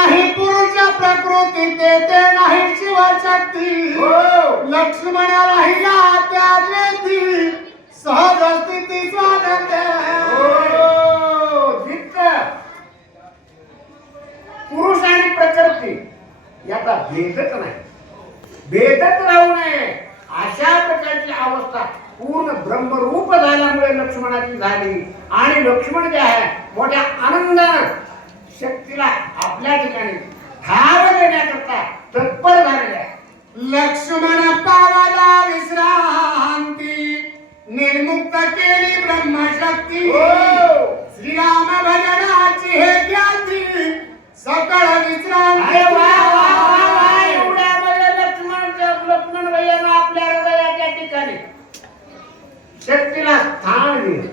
नाही पुरुष प्रकृती ते नाही शिवशक्ती लक्ष्मण राहिला त्या वेदी सहज स्थिती स्वानंद पुरुष आणि प्रकृती याचा भेदच नाही, भेदच राहू नये अशा प्रकारची अवस्था पूर्ण ब्रह्मरूप झाल्यामुळे लक्ष्मणाची झाली आणि लक्ष्मण जे आहे मोठ्या आनंदाने शक्तीला आपल्या ठिकाणी ठाव देण्याकरता तत्पर झालेले आहे. लक्ष्मण पावाला विश्रांती निर्मुक्त केली ब्रह्मशक्ती श्रीराम भजनाची हे ख्याती सकळ विश्रांती. एवढ्यामध्ये लक्ष्मण भैयानं आपल्या हृदयाच्या ठिकाणी शक्तीला स्थान दिले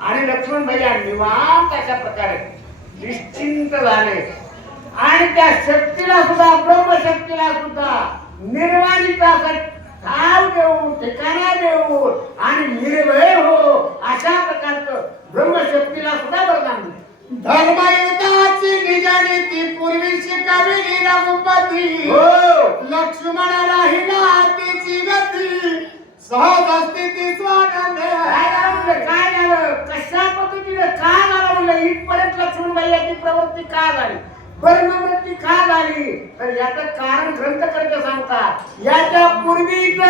आणि लक्ष्मण भैया निवांत अशा प्रकारे निश्चिंत झाले आणि त्या शक्तीला सुद्धा ब्रह्मशक्तीला सुद्धा निर्वाणीचा ठाव देऊन ठिकाणा देऊन आणि निर्भय हो अशा प्रकारचं ब्रह्मशक्तीला सुद्धा वरदान दिले. धर्मयुद्धाची निजानीती पूर्वी शिकविली रघुपती लक्ष्मण राहिला तिची गती सहज स्थिती स्वानंद. काय झालं कशा पद्धतीने का झालं म्हणलं इथपर्यंत लक्ष्मण भैयाची प्रवृत्ती का झाली ब्रह्मवृत्ती का झाली तर याचं कारण ग्रंथकर्ते सांगतात. याच्या पूर्वीच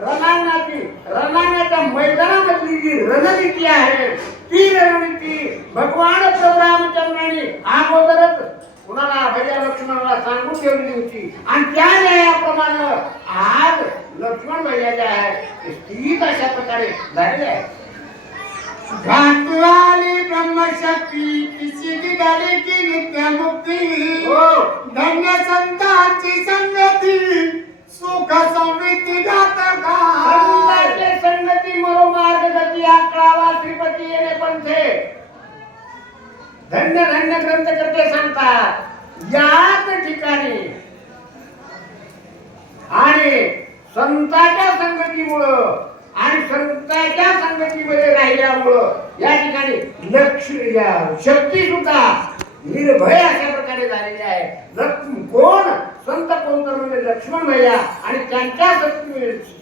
रणांगणाच्या मैदानामधली जी रणनीती आहे ती रणनीती भगवान रामचंद्रांनी अगोदरच कुणाला भैया लक्ष्मणाला सांगून ठेवली होती आणि त्या न्यायाप्रमाणे आज लक्ष्मण भैया जे आहे स्थित अशा प्रकारे झालेले आहे. घातवाली ब्रह्मशक्ती तिची निघाली की नित्य मुक्ती धन्य संतांची संगती सुख समृद्धी घातका संगती मरो मार्गगती आकळावा श्रीपती येणे पंथे. धन्य धन्य ग्रंथकर्ते सांगतात याच ठिकाणी आणि संतांच्या संगतीमुळं आणि संतांच्या संगतीमध्ये राहिल्यामुळं या ठिकाणी शक्ती सुद्धा निर्भय अशा प्रकारे झालेली आहे. कोण संत कोणतं म्हणजे लक्ष्मण भैया आणि त्यांच्या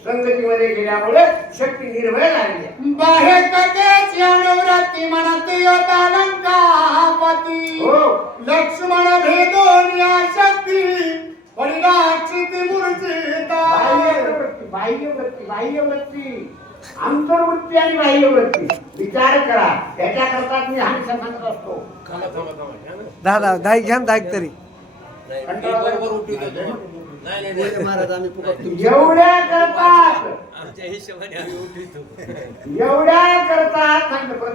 संगतीमध्ये गेल्यामुळे शक्ती निर्भय झालेली आहे. बाहेर कथेची अनुवृत्ती म्हणत योता लंकापती लक्ष्मण भेदोन या शक्ती पडला क्षिती मूर्छिता. बाह्यवृत्ती अंतर्वृत्ती आणि बाह्यवृत्ती विचार करा त्याच्याकरता मी हा सांगत असतो. दादा दाई घ्या दाई तरी एवढ्या करतात सांगत पण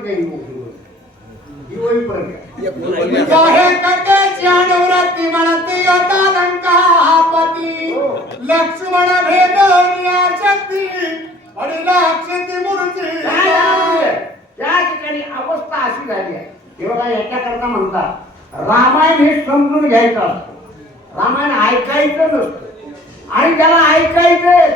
अनुवृत्ती म्हणते योता लंकापती लक्ष्मण भेदोनिया शक्ती पडला क्षिती मूर्छिता. त्या ठिकाणी अवस्था अशी झाली आहे हे बघा याच्याकरता म्हणतात रामायण हे समजून घ्यायचं असतं. रामायण ऐकायचं नसतं आणि ज्याला ऐकायचंय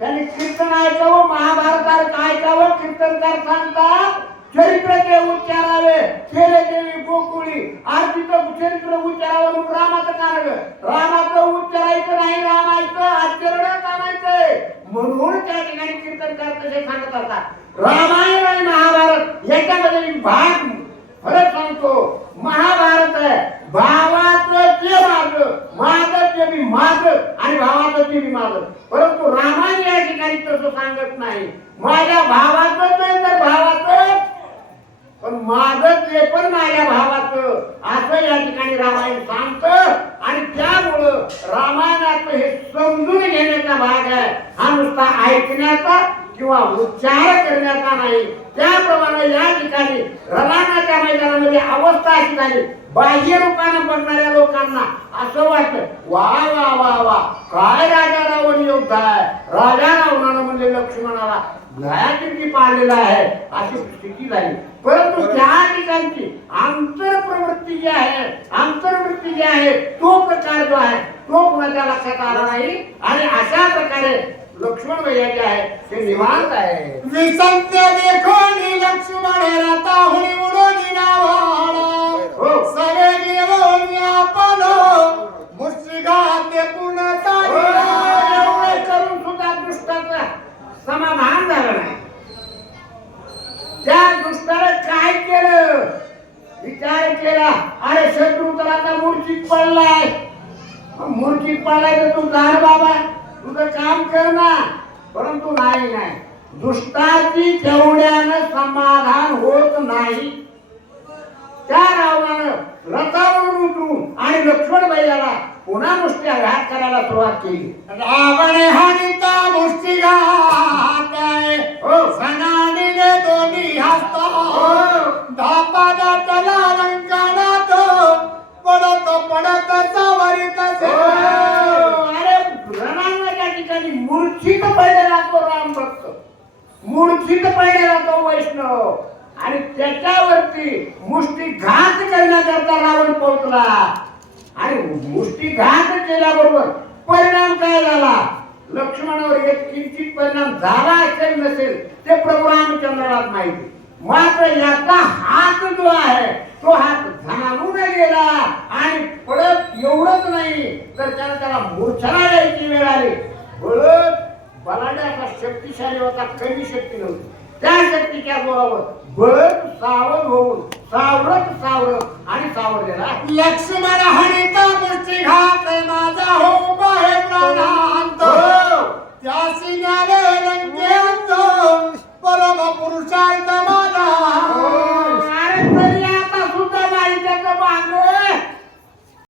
त्याने कीर्तन ऐकावं महाभारत ऐकावं. कीर्तनकार सांगतात चरित्र ते उच्चारावे केले देवी गोकुळी आरतीचं चरित्र उच्चारावं रामाचं कारण रामाचं उच्चारायचं नाही रामायचं आचरण आणायचंय म्हणून त्या ठिकाणी कीर्तनकार तसे सांगत असतात. रामायण आणि महाभारत याच्यामध्ये भाग फरक सांगतो. महाभारत आहे भावाचं ते माझं ते बी माझं आणि भावाचं ते बी माझं. परंतु रामायण या ठिकाणी तसं सांगत नाही. माझ्या भावाचं ते तर भावाचं पण माझं ते पण माझ्या भावाचं असं या ठिकाणी रामायण सांगतं आणि त्यामुळं रामायणाचं हे समजून घेण्याचा भाग आहे हा नुसता ऐकण्याचा किंवा उच्चार करण्याचा नाही. त्याप्रमाणे या ठिकाणी रणांगणाच्या मैदानामध्ये अवस्था अशी झाली बाह्य रूपानं बघणाऱ्या लोकांना असं वाटतं वा वा वा वा काय राजा रावण योद्धा आहे. राजा रावणानं म्हणजे लक्ष्मणाला गळ्याकिर्ती पाळलेला आहे अशी स्थिती झाली. परंतु त्या ठिकाणची आंतरप्रवृत्ती जी आहे आंतरवृत्ती जी आहे तो प्रकार जो आहे तो कोणाच्या लक्षात आला नाही आणि अशा प्रकारे लक्ष्मण भैया जे आहे ते निवांत आहे. विसंत्य देखोनी लक्ष्मण रता हुनी उडोनी नावाला सवे घेऊन अरे शत्रू तर आता मूर्छित पडलाय. मूर्छित पडलाय तर तू जा रे बाबा, तुझं काम कर ना. परंतु नाही नाही, दुष्टाची तेवढ्यानं समाधान होत नाही. त्या रावणानं रथावरून उतरून आणि लक्ष्मण भैयाला पुन्हा मुष्टिघात करायला सुरुवात केली. रावण हानिता मुष्टिघात सणानिले दोन्ही हस्त धापादा तला लंकानात पडत पडत सावरित अरे रणांगणाच्या ठिकाणी मूर्छित पडलेला तो राम भक्त, मूर्छित पडलेला तो वैष्णव आणि त्याच्यावरती मुष्टिघात करण्याकरता रावण पोहोचला. आणि मुष्टिघात केल्याबरोबर परिणाम काय झाला? लक्ष्मणावर एक किंचित परिणाम झाला असेल नसेल ते प्रभू रामचंद्राला माहिती. मात्र याचा हात जो आहे तो हात झालून गेला आणि परत एवढंच नाही तर त्याला मूर्छना यायची वेळ आली. बलाढ्याचा शक्तिशाली होता, कमी शक्ती नव्हती. त्या शक्तीच्या जोरावर बळद सावध होऊन सावरत आणि सावरलेला. लक्ष्मण हानिता मुष्टिघात माझा हो पाहे प्राणा